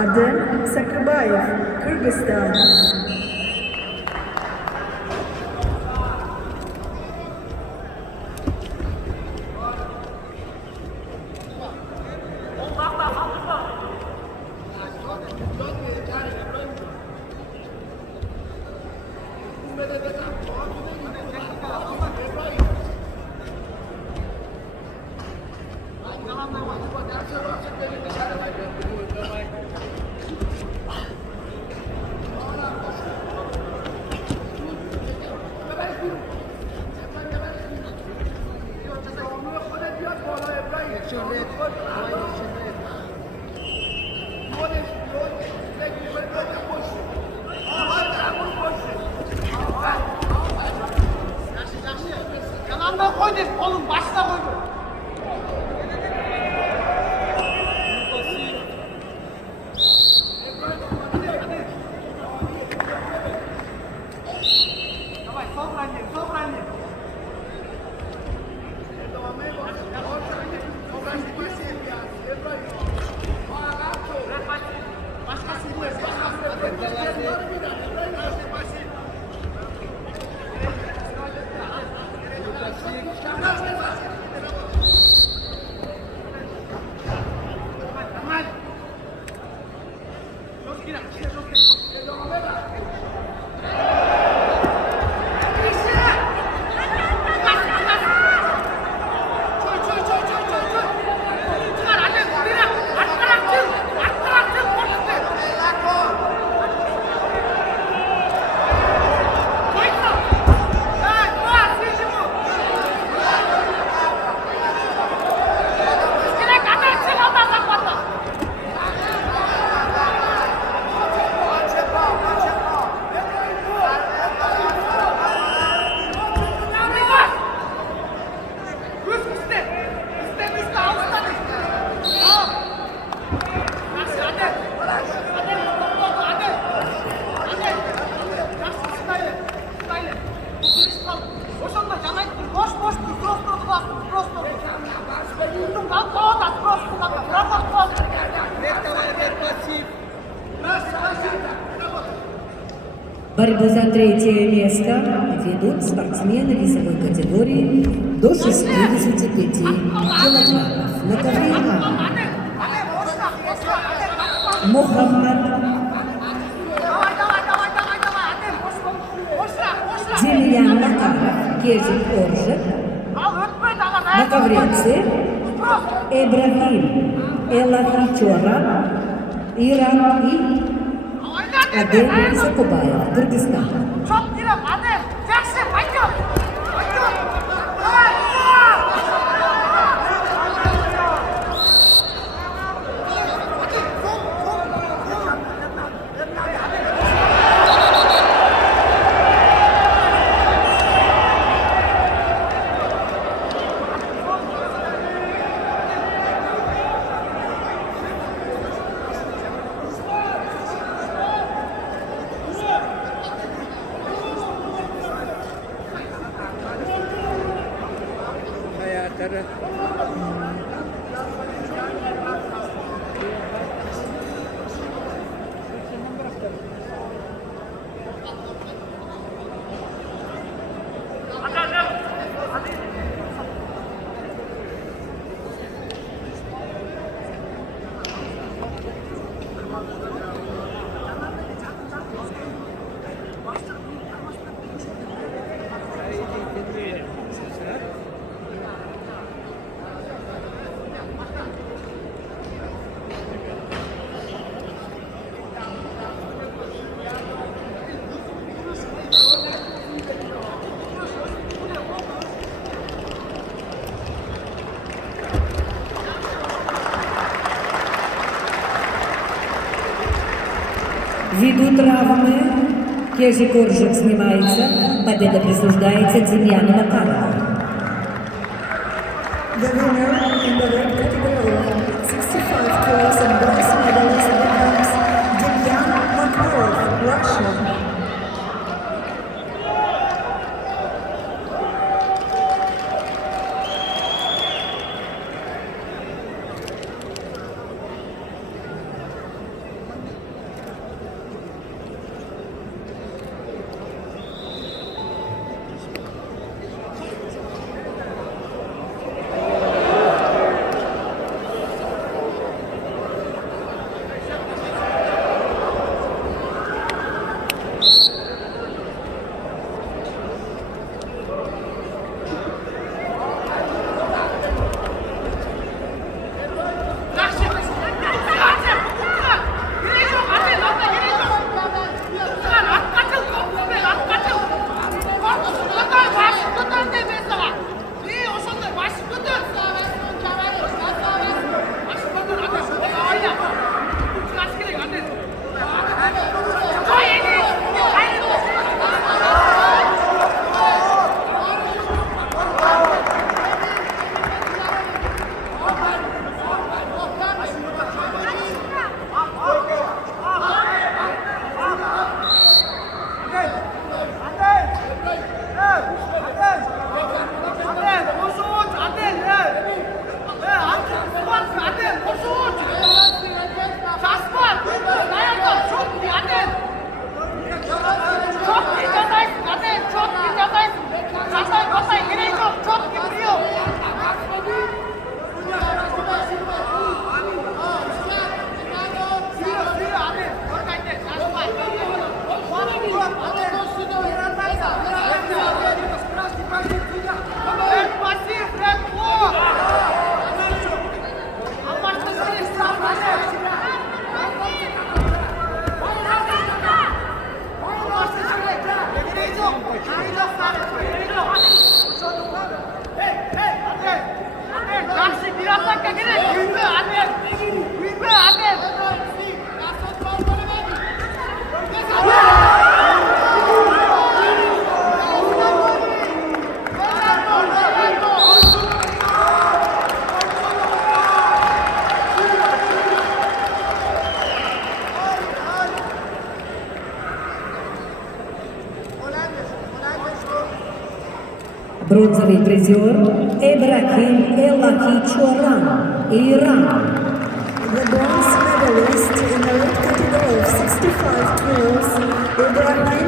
Adem Sakrabayev, Kyrgyzstan. Yanından koy dedim oğlum, başına koy. Давай, собрание. Борьбу за третье место ведут спортсмены весовой категории до 65 килограммов. На ковре Мухаммад Демьян Макаров, Киржик Оржик. На ковре С Эбрахим Элафичора, Иран и Adem Sakrabayev, Kyrgyzstan. Çok direm Adem. Jackson, haydi. Ввиду травмы Киржик Оржик снимается, победа присуждается Демьяну Макарову. The winner in the red category, 65 kilos and bronze medalist becomes Demyan Makarov, Russia. Бронзовый призер Эбрахим Элахичоран, Иран. The bronze medalist in the weight category of 65 kilos, Ibrahim